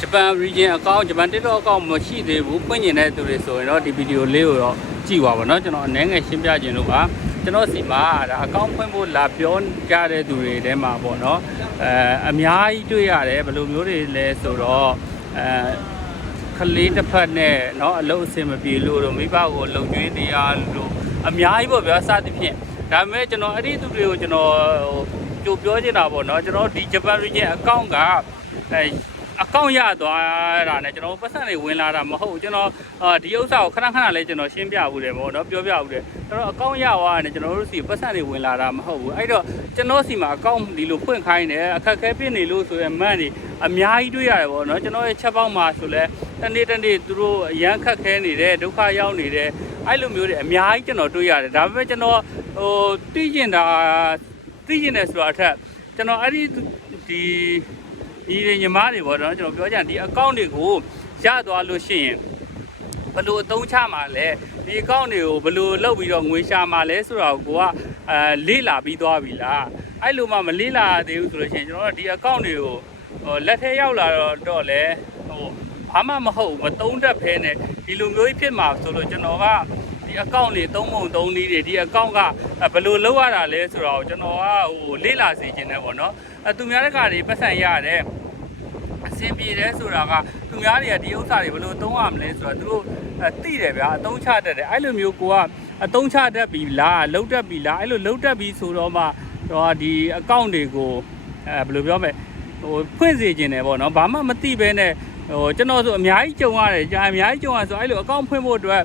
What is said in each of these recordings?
Japan region account Japan TikTok account မရှိသေးဘူးပွင့်ကျင်တဲ့သူတွေဆိုရင်တော့ဒီဗီဒီယိုလေးကိုတော့ကြည့်ပါပါเนาะကျွန်တော်အနေငယ်ရှင်းပြခြင်းလို့ပါကျွန်တော်စီမှာဒါ account ဖွင့်ဖို့လာပြောကြတဲ့သူတွေထဲမှာပေါ့เนาะအများကြီးတွေ့ရတယ်ဘယ်လိုမျိုးတွေလဲဆိုတော့ကလေးတစ်ဖက်နဲ့เนาะအလုပ်အဆင်မပြေလို့တော့မိဘကိုလုံကျွေးတရားလို့အများကြီးပေါ့ဗျာစသဖြင့်ဒါပေမဲ့ကျွန်တော်အဲ့ဒီသူတွေကိုကျွန်တော်ကြိုပြောချင်တာပေါ့เนาะကျွန်တော်ဒီ Japan region account ကအကောင့်ရသွားတာနဲ့ကျွန်တော်ပတ်စံတွေဝင်လာတာမဟုတ်ကျွန်တော်ဒီဥစ္စာကိုခဏခဏလေးကျွန်တော်ရှင်းပြဘူးတယ်ပေါ့နော်ပြောပြဘူးတယ်ကျွန်တော်အကောင့်ရသွားတယ်ကျွန်တော်တို့စီပတ်စံတွေဝင်လာတာမဟုတ်ဘူးအဲ့တော့ကျွန်တော်စီမှာအကောင့်ဒီလိုဖွင့်ခိုင်းတယ်အခက်ခဲဖြစ်နေလို့ဆိုရင်မန့်တွေအများကြီးတွေ့ရတယ်ပေါ့နော်ကျွန်တော်ရဲ့ချက်ပေါက်မှာဆိုလဲတနေ့သူတို့အရန်ခက်ခဲနေတယ်ဒုက္ခရောက်နေတယ်အဲ့လိုမျိုးတွေအများကြီးကျွန်တော်တွေ့ရတယ်ဒါပေမဲ့ကျွန်တော်သိကျင်တယ်ဆိုတာအထက်ကျွန်တော်အဲ့ဒီညီမတွေပေါ့နော်ကျွန်တော်ပြောကြဒီ account တွေကိုရသွားလို့ရှိရင်ဘယ်လိုအသုံးချမှာလဲဒီ account တွေကိုဘယ်လိုလုပ်ပြီးတော့ငွေရှာမှာလဲဆိုတာကိုကလေ့လာပြီးသွားပြီလားအဲ့လိုမှမလေ့လာသေးဘူးဆိုလို့ရှိရင်ကျွန်တော်တို့ဒီ account တွေကိုလက်ထဲရောက်လာတော့လဲဘာမှမဟုတ်မသုံးတတ်ဖဲနဲ့ဒီလိုမျိုးဖြစ်မှာဆိုလို့ကျွန်တော်ကဒီ account တွေသုံးပုံသုံးနည်းတွေဒီ account ကဘယ်လိုလုပ်ရတာလဲဆိုတော့ကျွန်တော်ကလေ့လာစေချင်တယ်ပေါ့နော်သူများတဲ့ကတွေပတ်စံရတယ်အဆင်ပြေတယ်ဆိုတာကသူများတွေကဒီဥစ္စာတွေဘယ်လိုသုံးရမလဲဆိုတော့သူတို့သိတယ်ဗျာအသုံးချတတ်တယ်အဲ့လိုမျိုးကိုကအသုံးချတတ်ပြီလားလုံးတတ်ပြီလားအဲ့လိုလုံးတတ်ပြီဆိုတော့မှတော့ဒီ account တွေကိုဘယ်လိုပြောမလဲဖွင့်စေခြင်းတယ်ပေါ့နော်ဘာမှမသိဘဲနဲ့ကျွန်တော်ဆိုအများကြီးကြုံရတယ်အများကြီးကြုံရဆိုအဲ့လို account ဖွင့်ဖို့အတွက်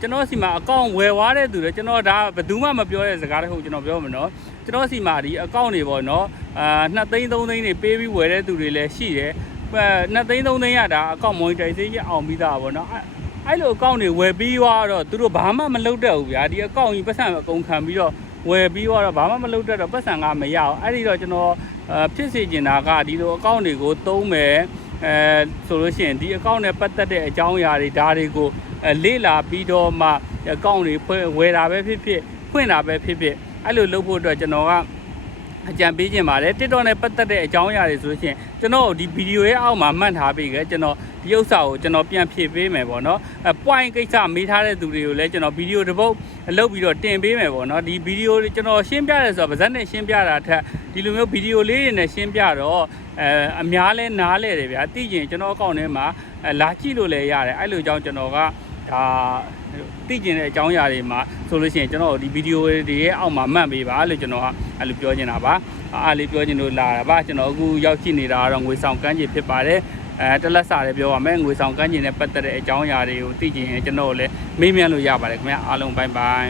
ကျွန်တော်စီမှာ account ဝယ်သွားတဲ့သူတွေကျွန်တော်ဒါဘယ်သူမှမပြောတဲ့စကားတစ်ခုကျွန်တော်ပြောမှာနော်ကျွန်တော်စီမှာဒီ account တွေပေါ့နော်2 သိန်း 3 သိန်းတွေပေးပြီးဝယ်တဲ့သူတွေလည်းရှိတယ်2 သိန်း 3 သိန်းရတာ account monetization အောင်ပြီးသားပေါ့နော်အဲ့လို account တွေဝယ်ပြီးသွားတော့သူတို့ဘာမှမလုပ်တတ်ဘူးဗျာဒီ account ကြီးပတ်စံအကုန်ခံပြီးတော့ဝယ်ပြီးသွားတော့ဘာမှမလုပ်တတ်တော့ပတ်စံကမရအောင်အဲ့ဒီတော့ကျွန်တော်ဖြစ်စေချင်တာကဒီလို account တွေကိုသုံးမယ်ဆိုလို့ရှိရင်ဒီ account နဲ့ပတ်သက်တဲ့အကြောင်းအရာတွေဒါတွေကိုလေ့လာပြီးတော့မှ account တွေဝယ်တာပဲဖြစ်ဖြစ်ဖွင့်တာပဲဖြစ်ဖြစ်အဲ့လိုလုပ်ဖို့အတွက်ကျွန်တော်ကအကြံပေးခြင်းပါတယ် TikTok နဲ့ပတ်သက်တဲ့အကြောင်းအရာတွေဆိုလို့ရှိရင်ကျွန်တော်ဒီဗီဒီယိုရဲ့အောက်မှာမှတ်ထားပေးခဲ့ကျွန်တော်ဒီဥစ္စာကိုကျွန်တော်ပြန်ဖြည့်ပေးမယ်ပေါ့နော် point ကိစ္စမေးထားတဲ့သူတွေကိုလည်းကျွန်တော်ဗီဒီယိုတစ်ပုတ်လုပ်ပြီးတော့တင်ပေးမယ်ပေါ့နော်ဒီဗီဒီယိုကျွန်တော်ရှင်းပြရဲဆိုတော့ဗဇက်နဲ့ရှင်းပြတာထက်ဒီလိုမျိုးဗီဒီယိုလေးတွေနဲ့ရှင်းပြတော့အများလဲနားလဲတယ်ဗျာသိရင်ကျွန်တော်အကောင့်ထဲမှာလာကြည့်လို့လည်းရတယ်အဲ့လိုကြောင့်ကျွန်တော်ကဒါသိကျင်တဲ့အကြောင်းအရာတွေမှာဆိုလို့ရှိရင်ကျွန်တော်ဒီဗီဒီယိုတွေရဲ့အောက်မှာမှတ်ပေးပါလို့ကျွန်တော်ကအဲ့လိုပြောနေတာပါအားလေးပြောချင်လို့လာတာပါကျွန်တော်အခုရောက်ရှိနေတာကတော့ငွေဆောင်ကမ်းခြေဖြစ်ပါတယ်တလက်စာလည်းပြောပါမယ်ငွေဆောင်ကမ်းခြေနဲ့ပတ်သက်တဲ့အကြောင်းအရာတွေကိုသိကျင်ရင်ကျွန်တော်လည်းမေးမြန်းလို့ရပါတယ်ခင်ဗျာအားလုံးဘိုင်ဘိုင်